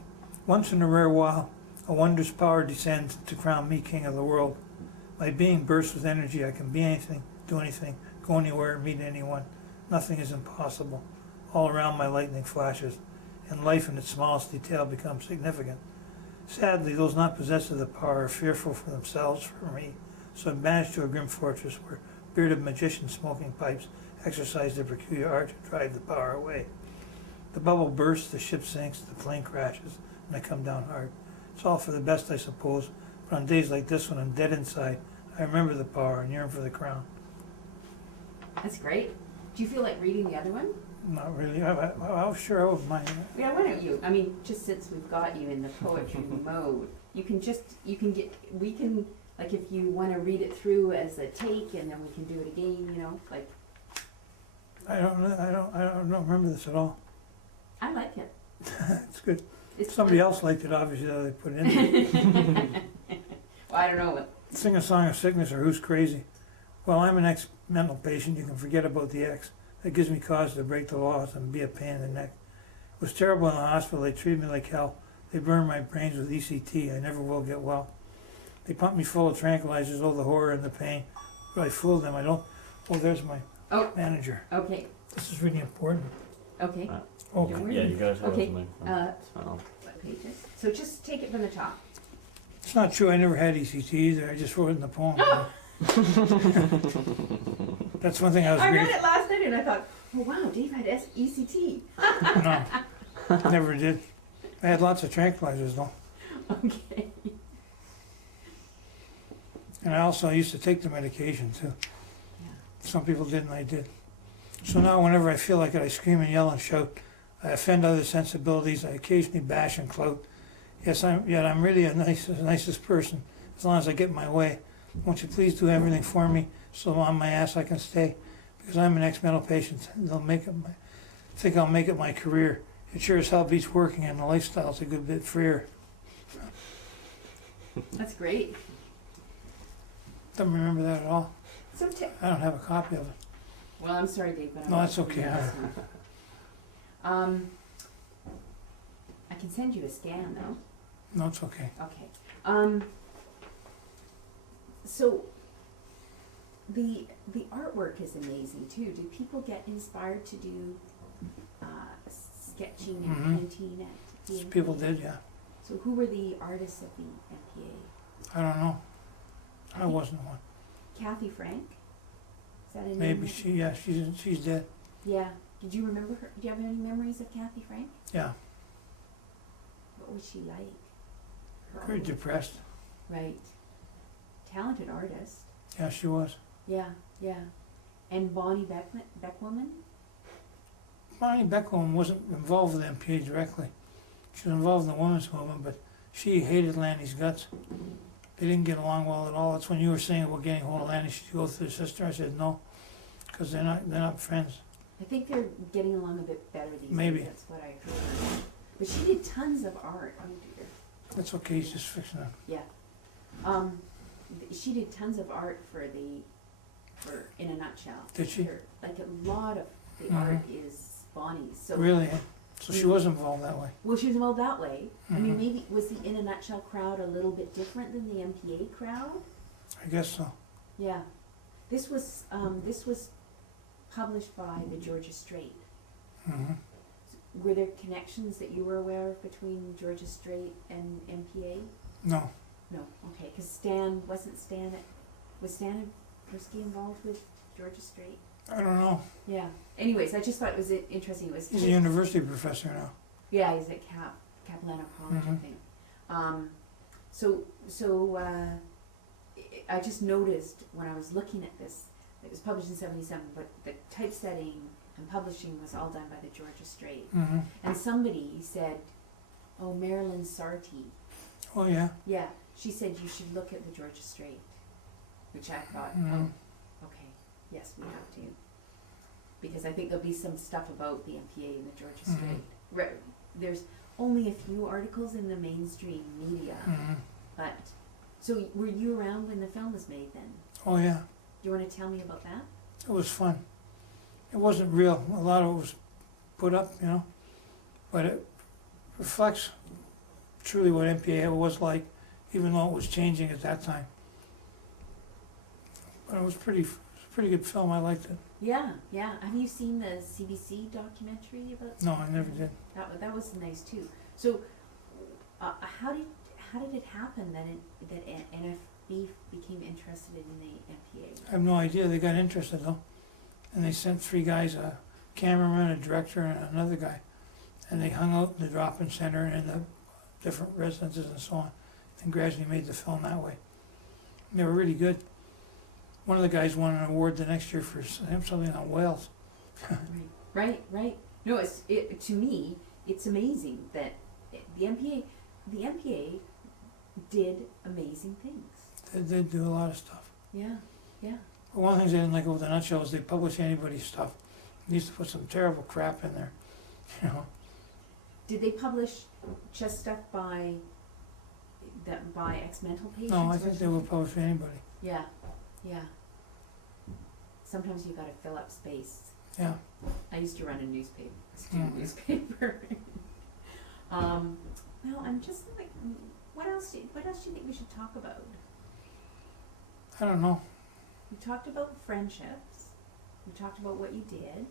once in a rare while, a wondrous power descends to crown me king of the world. My being bursts with energy. I can be anything, do anything, go anywhere, meet anyone. Nothing is impossible. All around my lightning flashes, and life in its smallest detail becomes significant. Sadly, those not possessed of the power are fearful for themselves, for me, so I'm banished to a grim fortress where bearded magicians smoking pipes exercise their peculiar art to drive the power away. The bubble bursts, the ship sinks, the plane crashes, and I come down hard. It's all for the best, I suppose, but on days like this when I'm dead inside, I remember the power and yearn for the crown. That's great. Do you feel like reading the other one? Not really. I'm sure I wouldn't mind. Yeah, why don't you? I mean, just since we've got you in the poetry mode, we can, like, if you want to read it through as a take, and then we can do it again, you know, like. I don't remember this at all. I like it. It's good. It's Somebody fun. else liked it, obviously, they put it in. Well, I don't know what. Sing a song of sickness or who's crazy. Well, I'm an ex-mental patient. You can forget about the X. That gives me cause to break the laws and be a pain in the neck. It was terrible in the hospital. They treated me like hell. They burned my brains with ECT. I never will get well. They pumped me full of tranquilizers. Oh, the horror and the pain. But I fooled them. I don't. Oh, there's my manager. Okay. This is really important. Okay. Oh, Yeah, you guys have Okay, something. What pages? So just take it from the top. it's not true. I never had ECT either. I just wrote it in the poem. That's one thing I was I great. read it last night and I thought, oh wow, Dave had ECT. No, never did. I had lots of tranquilizers though. Okay. And I also used to take the medication too. Yeah. Some people didn't, I did. So now whenever I feel like it, I scream and yell and shout. I offend other sensibilities. I occasionally bash and clout. Yet I'm really the nicest person, as long as I get my way. Won't you please do everything for me, so on my ass I can stay? Because I'm an ex-mental patient, and think I'll make it my career. It sure as hell beats working, and the lifestyle's a good bit freer. That's great. Don't remember that at all. So, I don't have a copy of it. well, I'm sorry, Dave, but I'm No, not that's okay. reading this one. I can send you a scan though. No, it's okay. Okay. So the artwork is amazing too. Do people get inspired to do sketching and Mhm. painting at the People NPA? did, yeah. So who were the artists of the NPA? I don't know. I think wasn't one. Kathy Frank? Is that a name? Maybe that- she's dead. Yeah. Did you remember her? Do you have any memories of Kathy Frank? Yeah, What was she like? Her very artwork? depressed. Right. Talented artist. Yeah, she was. Yeah, yeah. And Bonnie Beckwoman? Bonnie Beckholm wasn't involved with MPA directly. She was involved in the women's movement, but she hated Lanny's guts. They didn't get along well at all. That's when you were saying about getting hold of Lanny. She go through her sister. I said no, because they're not friends. I think they're getting along a bit better these Maybe. days. That's what I heard. But she did tons of art. Oh dear. That's okay. He's just fixing it. Yeah. She did tons of art for In a Nutshell. Did she? Like a lot of the Mhm. art is Bonnie's. So Really? So she was involved that way. well, she was involved that way. I mean, Mhm. maybe was the In a Nutshell crowd a little bit different than the MPA crowd? I guess so. Yeah. This was published by the Georgia Strait. Hmm. Were there connections that you were aware of between Georgia Strait and MPA? No. No. Okay. Because was Stan Brisky involved with Georgia Strait? I don't know. Yeah. Anyways, I just thought it was interesting. It was He's a university professor now. yeah, he's at Capilano College, I Mhm. think. I just noticed when I was looking at this, it was published in '77, but the typesetting and publishing was all done by the Georgia Strait. Hmm. And somebody said, "Oh, Marilyn Sarti." Oh yeah. Yeah, she said you should look at the Georgia Strait, which I thought, Mhm. oh, okay, yes, we have to, because I think there'll be some stuff about the MPA and the Georgia Mhm. Strait. There's only a few articles in the mainstream media, Hmm. but so were you around when the film was made then? Oh yeah. Do you want to tell me about that? It was fun. It wasn't real. A lot of it was put up, but it reflects truly what MPA was like, even though it was changing at that time. But it was a pretty good film. I liked it. Yeah, yeah. Have you seen the CBC documentary about? No, I never did. That was nice too. So, how did it happen that NFB became interested in the MPA? I have no idea. They got interested though, and they sent 3 guys: a cameraman, a director, and another guy, and they hung out in the drop-in center and in the different residences and so on, and gradually made the film that way. And they were really good. One of the guys won an award the next year for something on whales. Right. No, to me, it's amazing that the MPA did amazing things. They did do a lot of stuff. Yeah. But one of the things I didn't like about the Nutshell is they publish anybody's stuff. They used to put some terrible crap in there, Did they publish just stuff by ex-mental patients? No, I or think they something? would publish anybody. Yeah. Sometimes you gotta fill up space. Yeah. I used to run a newspaper. Well, I'm just like, what else do you think we should talk about? I don't know. We talked about friendships. We talked about what you did.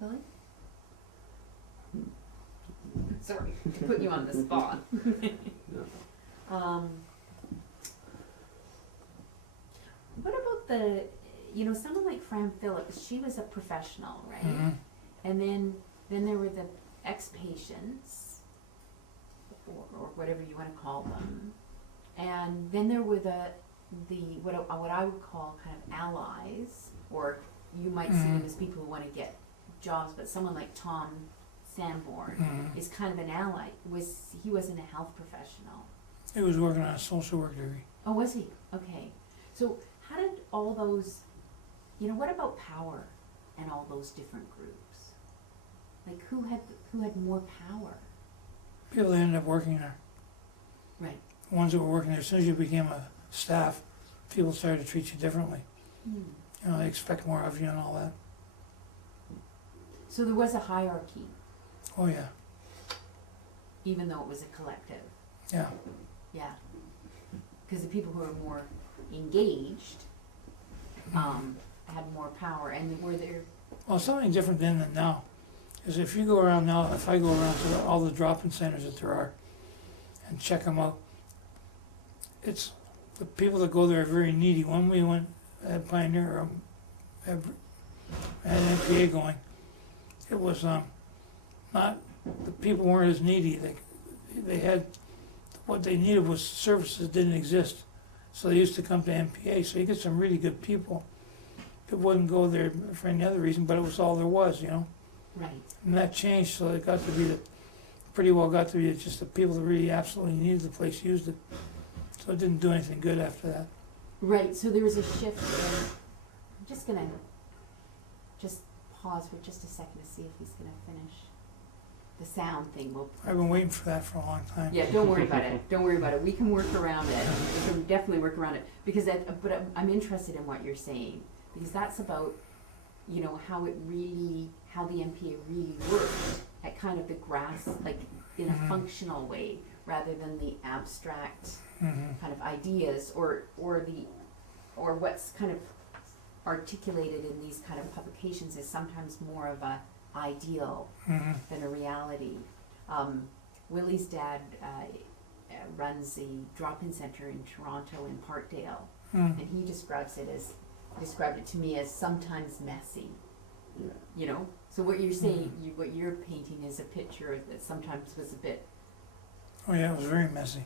Billy? Sorry to put you on the spot. No. What about someone like Fran Phillips? She was a professional, right? Mhm. And then there were the ex-patients. or whatever you want to call them. And then there were what I would call kind of allies, or you might see them as people who want to get jobs, but someone like Tom Sanborn is kind of an ally. He wasn't a health professional. He was working on a social work degree. Oh, was he? Okay. So how did all those, what about power and all those different groups? Like who had more power? People that ended up working there. Right. The ones that were working there, as soon as you became a staff, people started to treat you differently. They expect more of you and all that. So there was a hierarchy, Oh yeah, even though it was a collective. yeah. Yeah. Because the people who were more engaged had more power, and were there. Well, something different then than now is if you go around now, if I go around to all the drop-in centers that there are and check them out, it's the people that go there are very needy. When we went at Pioneer, had NPA going, it was not, the people weren't as needy. They had, what they needed was services that didn't exist. So they used to come to NPA. So you get some really good people that wouldn't go there for any other reason, but it was all there was, Right. And that changed, so it got to be pretty well got to be just the people that really absolutely needed the place used it. So it didn't do anything good after that. Right. So there was a shift in. I'm just gonna pause for just a second to see if he's gonna finish the sound thing. I've been waiting for that for a long time. Yeah, don't worry about it. Don't worry about it. We can work around it. We can definitely work around it but I'm interested in what you're saying, because that's about, how the MPA really worked at kind of the grass, like in a functional way, rather than the abstract kind of ideas or what's kind of articulated in these kind of publications is sometimes more of a ideal than a reality. Willie's dad runs the drop-in center in Toronto in Parkdale, and he described it to me as sometimes messy. Yeah. So what you're saying, what you're painting is a picture that sometimes was a bit. Oh yeah, it was very messy.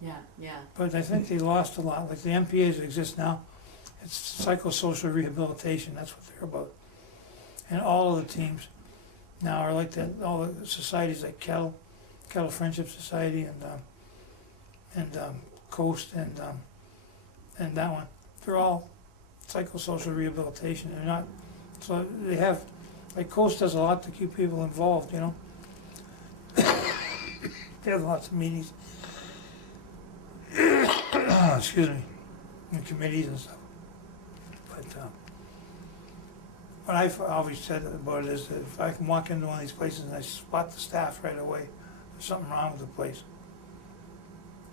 Yeah. But I think they lost a lot. Like the MPAs that exist now, it's psychosocial rehabilitation. That's what they're about. And all of the teams now are like that. All the societies like Kettle Friendship Society, and Coast, and that one. They're all psychosocial rehabilitation. They're not. So they have, like Coast does a lot to keep people involved. They have lots of meetings. Excuse me, and committees and stuff. But what I've always said about it is that if I can walk into one of these places and I spot the staff right away, there's something wrong with the place.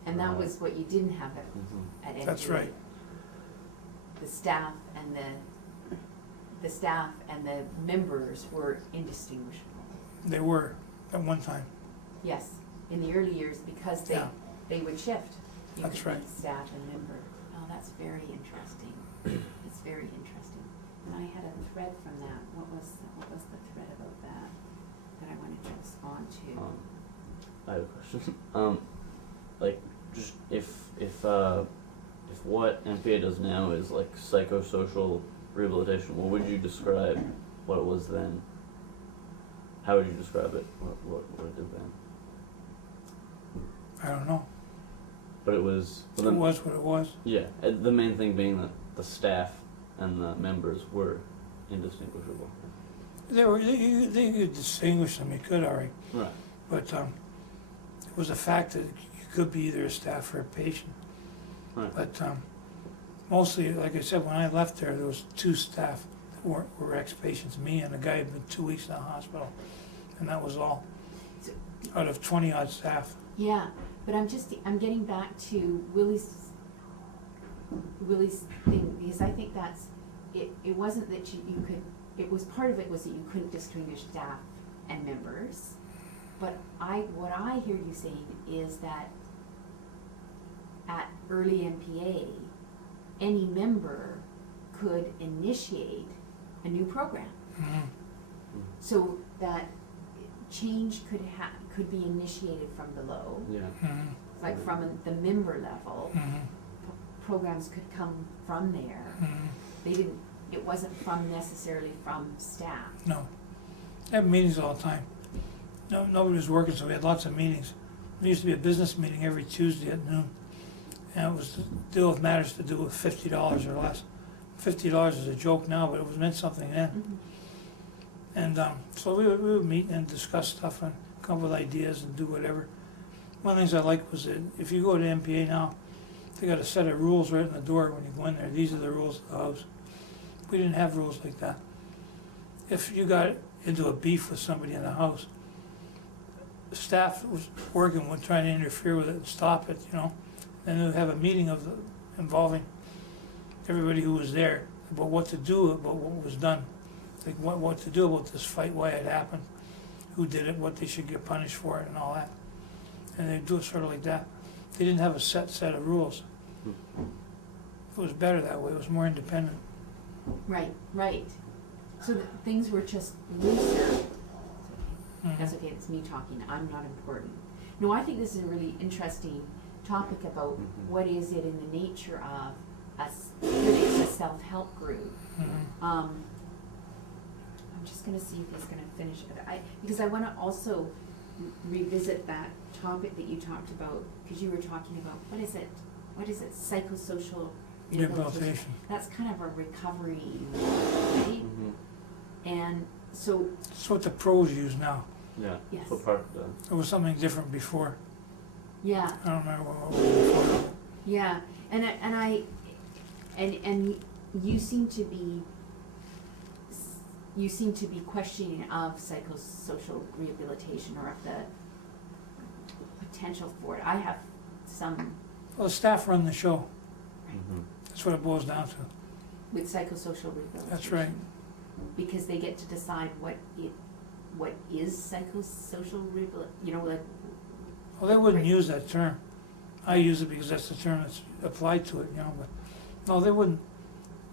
And that was what you didn't have at NPA. That's right. The staff and the members were indistinguishable. They were at one time. Yes, in the early years, because they would shift. You That's could be right. Staff and member. Oh, that's very interesting. It's very interesting. And I had a thread from that. What was the thread about that I wanted to respond to? I have a question. Like, just if what NPA does now is like psychosocial rehabilitation, what would you describe what it was then? How would you describe it? What it did then? I don't know. But it was. It was what it was. Yeah, the main thing being that the staff and the members were indistinguishable. They could distinguish them. You could, already. Right. But it was a fact that you could be either a staff or a patient. Right. But mostly, like I said, when I left there was 2 staff that were ex-patients, me and a guy who'd been 2 weeks in the hospital, and that was all out of 20-odd staff. Yeah, but I'm getting back to Willie's thing, because I think that's it. It wasn't that you could. It was part of it was that you couldn't distinguish staff and members. But what I hear you saying is that at early MPA, any member could initiate a new program. Mm-hmm. So that change could be initiated from below, Yeah. Mhm. like from the member level. Mhm. Programs could come from there. Mhm. It wasn't necessarily from staff. No. I have meetings all the time. No, nobody was working, so we had lots of meetings. There used to be a business meeting every Tuesday at noon. And it was to deal with matters to do with $50 or less. $50 is a joke now, but it was meant something then. Mhm. And so we would meet and discuss stuff and come up with ideas and do whatever. One of the things I liked was that if you go to MPA now, they got a set of rules right in the door when you go in there. These are the rules of the house. We didn't have rules like that. If you got into a beef with somebody in the house, staff was working would try to interfere with it and stop it, Then they'd have a meeting involving everybody who was there about what to do about what was done. Like what to do about this fight, why it happened, who did it, what they should get punished for it and all that. And they'd do it sort of like that. They didn't have a set of rules. It was better that way, it was more independent. Right. So things were just looser. Mhm. That's okay, it's me talking, I'm not important. No, I think this is a really interesting topic about what is it in the nature of a self-help group. Mhm. I'm just gonna see if he's gonna finish it. Because I wanna also revisit that topic that you talked about, because you were talking about, what is it, psychosocial rehabilitation? Rehabilitation. That's kind of a recovery, right? Mhm. And so, That's what the pros use now. Yeah. Yes. So part of the. There was something different before. yeah, I don't remember what it was before. yeah, and you seem to be questioning of psychosocial rehabilitation or of the potential for it. I have some Well, the staff run the show. Mhm. That's what it boils down to. with psychosocial rehabilitation. That's right. Because they get to decide what is psychosocial rehabilitation, like. Well, they wouldn't Right. use that term. I use it because that's the term that's applied to it, but no, they wouldn't.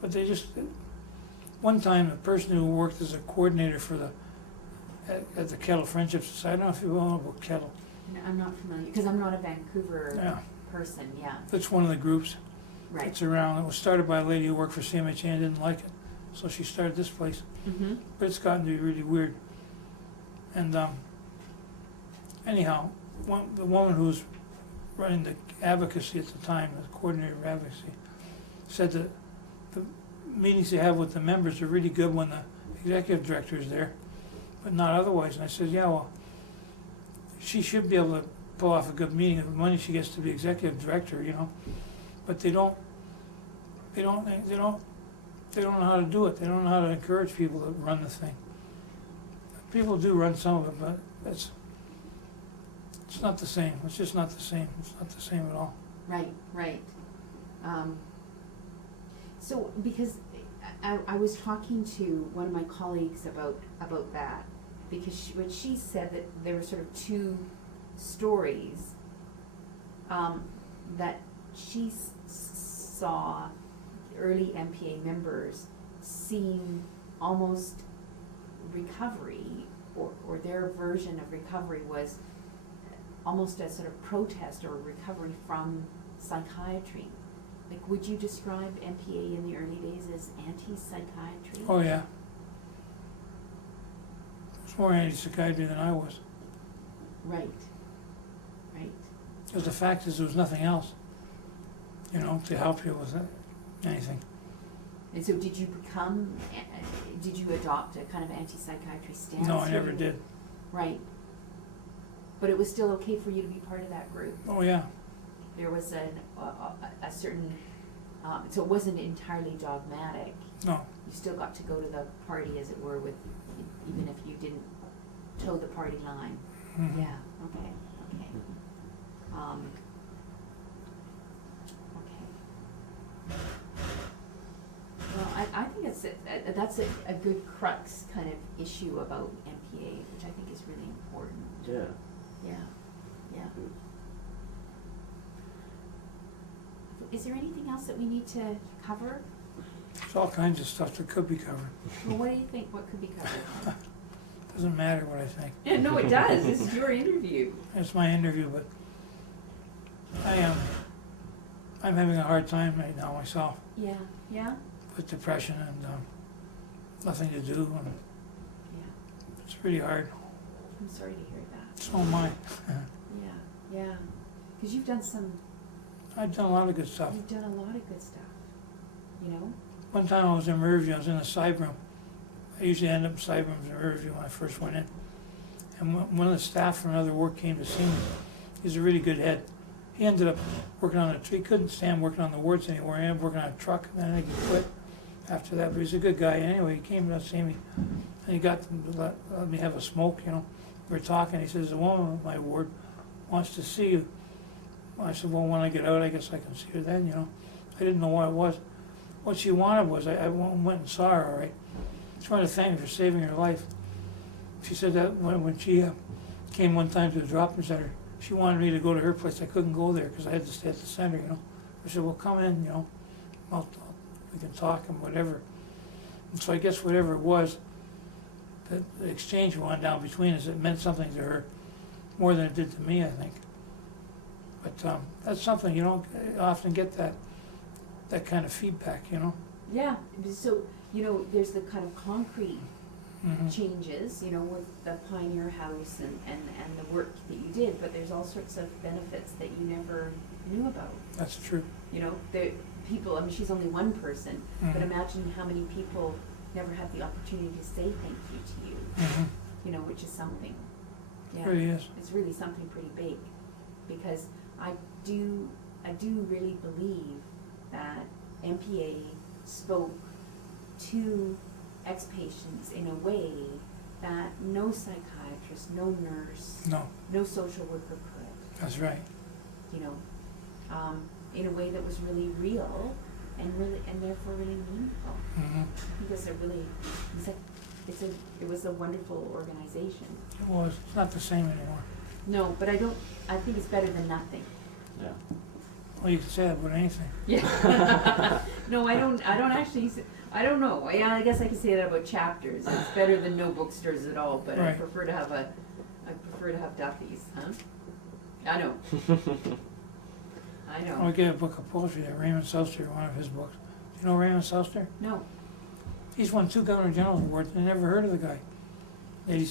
But they just, one time, a person who worked as a coordinator at the Kettle Friendship Society, I don't know if you all know about Kettle. No, I'm not familiar, because I'm not a Vancouver Yeah, person, yeah, that's one of the groups. right. It's around, it was started by a lady who worked for CMHA and didn't like it, so she started this place. Mm-hmm. But it's gotten to be really weird. And anyhow, the woman who was running the advocacy at the time, the coordinator of advocacy, said that the meetings they have with the members are really good when the executive director is there, but not otherwise. And I said, yeah, well, she should be able to pull off a good meeting of the money she gets to be executive director, But they don't know how to do it. They don't know how to encourage people to run the thing. People do run some of it, but it's not the same. It's just not the same. It's not the same at all. Right. So, because I was talking to one of my colleagues about that, because when she said that there were sort of two stories that she saw early MPA members seeing almost recovery, or their version of recovery was almost a sort of protest or recovery from psychiatry. Like, would you describe MPA in the early days as anti-psychiatry? Oh, yeah. It's more anti-psychiatry than I was. Right. Because the fact is, there was nothing else, to help you with anything. And so did you adopt a kind of anti-psychiatry stance? No, I never did. Right. But it was still okay for you to be part of that group? Oh, yeah. There was a certain, so it wasn't entirely dogmatic. No. You still got to go to the party, as it were, even if you didn't toe the party line. Mhm. Yeah, okay. Okay. Well, I think that's a good crux kind of issue about MPA, which I think is really important. Yeah. Yeah. Is there anything else that we need to cover? There's all kinds of stuff that could be covered. Well, what do you think? What could be covered? Doesn't matter what I think. Yeah, no, it does. This is your interview. It's my interview, but I'm having a hard time right now myself Yeah, yeah, with depression and nothing to do, and yeah. it's really hard. I'm sorry to hear that. So am I. Yeah, yeah. Because you've done I've done a lot of good stuff. you've done a lot of good stuff. You know? One time I was in Riverview, I was in a side room. I usually end up in side rooms in Riverview when I first went in. And one of the staff from another work came to see me. He's a really good head. He ended up working on he couldn't stand working on the wards anymore. He ended up working on a truck, and then I think he quit after that. But he's a good guy anyway. He came to see me, and he got to let me have a smoke, you know. We were talking. He says, "The woman in my ward wants to see you." I said, "Well, when I get out, I guess I can see her then, you know." I didn't know what it was. What she wanted was, I went and saw her, all right. She wanted to thank me for saving her life. She said that when she came one time to the drop-in center, she wanted me to go to her place. I couldn't go there because I had to stay at the center, you know. I said, "Well, come in, you know. We can talk and whatever." And so I guess whatever it was, the exchange went down between us. It meant something to her more than it did to me, I think. But that's something you don't often get, that kind of feedback, you know. Yeah. So, you know, there's the kind of concrete Mhm. changes, you know, with the Pioneer House and the work that you did, but there's all sorts of benefits that you never knew about. That's true. You know, the people, I mean, she's only one person, but Mhm. imagine how many people never had the opportunity to say thank you to you, Mhm. you know, which is something. It Yeah. really is. It's really something pretty big, because I do really believe that MPA spoke to ex-patients in a way that no psychiatrist, no nurse, No, no social worker could, that's right. you know, in a way that was really real and therefore really meaningful. Mhm. I think it was a wonderful organization. It was. It's not the same anymore. No, but I think it's better than nothing. Yeah. Well, you can say that about anything. Yeah. No, I don't actually, I don't know. Yeah, I guess I could say that about Chapters. It's better than no bookstores at all, but I Right. prefer to have Duffy's, huh? I know. I I know. get a book of poetry that Raymond Seltzer, one of his books. Do you know Raymond Seltzer? No. He's won 2 Governor General's awards. I never heard of the guy. He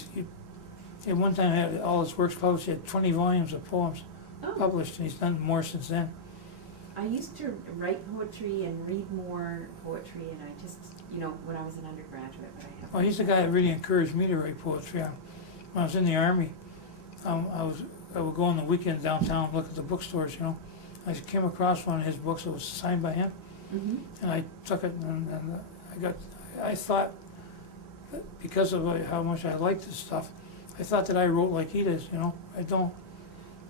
at one time had all his works published. He had 20 volumes of poems Oh, published, and he's done more since then. I used to write poetry and read more poetry, and I just, you know, when I was an undergraduate, but I haven't. Well, he's the guy that really encouraged me to write poetry. When I was in the Army, I would go on the weekend downtown and look at the bookstores, you know. I came across one of his books that was signed by him, Mm-hmm. and I took it, and I thought, that because of how much I liked this stuff, I thought that I wrote like he does, you know. I don't.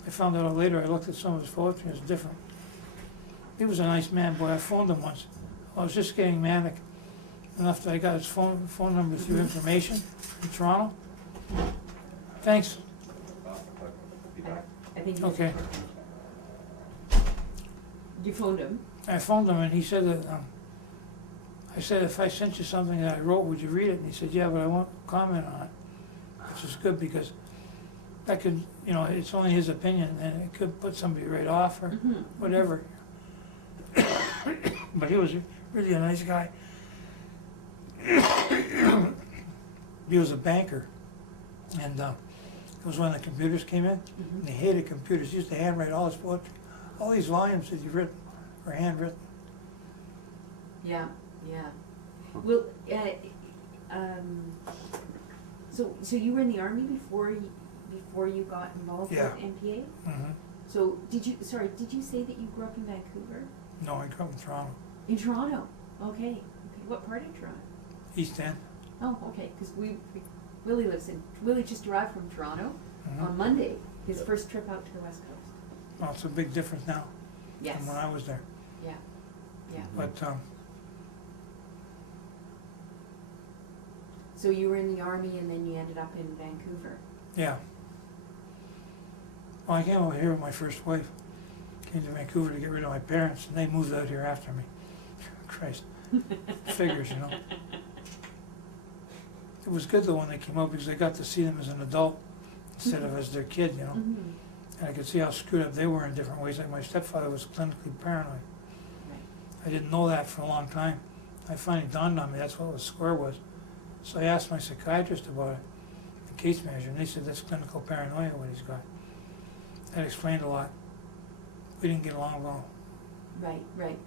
I found out later, I looked at some of his poetry, and it's different. He was a nice man, boy. I phoned him once. I was just getting manic enough that I got his phone number through information in Toronto. Thanks. I think. Okay. You phoned him? I phoned him and he said that, I said, "If I sent you something that I wrote, would you read it?" And he said, "Yeah, but I won't comment on it," which is good because that could, you know, it's only his opinion and it could put somebody right off or Mm-hmm. whatever. But he was really a nice guy. He was a banker, and it was when the computers came in, Mm-hmm. and he hated computers. He used to handwrite all his poetry. All these volumes that he'd written were handwritten. Yeah, yeah. Well, so you were in the Army before you got involved Yeah. with MPA? Mm-hmm. So did you say that you grew up in Vancouver? No, I grew up in Toronto, In Toronto? Okay. What part of Toronto? East End. Oh, okay, because Willie just arrived from Toronto Mhm. on Monday, his first trip out to the West Coast. Well, it's a big difference now Yes, from when I was there. yeah, yeah. But So you were in the Army and then you ended up in Vancouver. yeah. Well, I came over here with my first wife. Came to Vancouver to get rid of my parents, and they moved out here after me. Christ, figures, you know. It was good though when they came out because I got to see them as an adult instead of as their kid, you know. Mm-hmm. And I could see how screwed up they were in different ways. Like my stepfather was clinically paranoid. Right. I didn't know that for a long time. I finally dawned on me that's what the score was. So I asked my psychiatrist about it, the case manager, and they said that's clinical paranoia what he's got. That explained a lot. We didn't get along well. Right, right.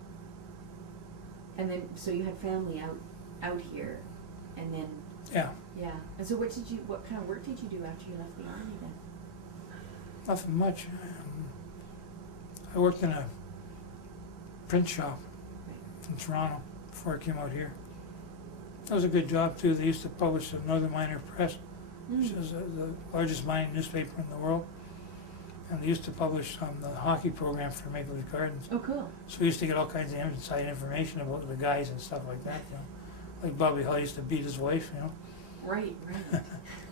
And then, so you had family out here, and then, Yeah, yeah. And so what kind of work did you do after you left the army then? nothing much. I worked in a print shop in Toronto before I came out here. That was a good job too. They used to publish the Northern Miner Press, which is the largest mining newspaper in the world. And they used to publish the hockey program for Maple Leaf Gardens. Oh, cool. So we used to get all kinds of inside information about the guys and stuff like that, you know. Like Bobby Hull used to beat his wife, you know. Right, right.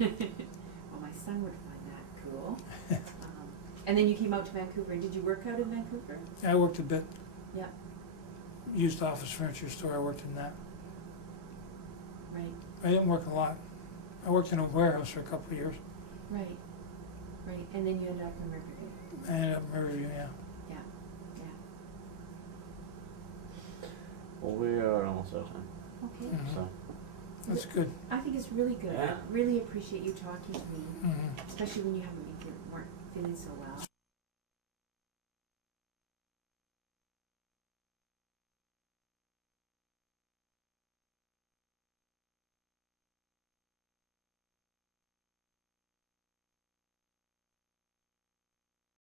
Well, my son would find that cool. And then you came out to Vancouver. Did you work out in Vancouver? I worked a bit. Yeah. Used office furniture store, I worked in that. Right, I didn't work a lot. I worked in a warehouse for a couple of years. right, right. And then you ended up in Riverview. I ended up in Riverview, yeah. Yeah, yeah. Well, we are almost out of time, Okay. Mhm. so. That's good. I think it's really good. Yeah. I really appreciate you talking to me, Mhm. especially when you weren't feeling so well.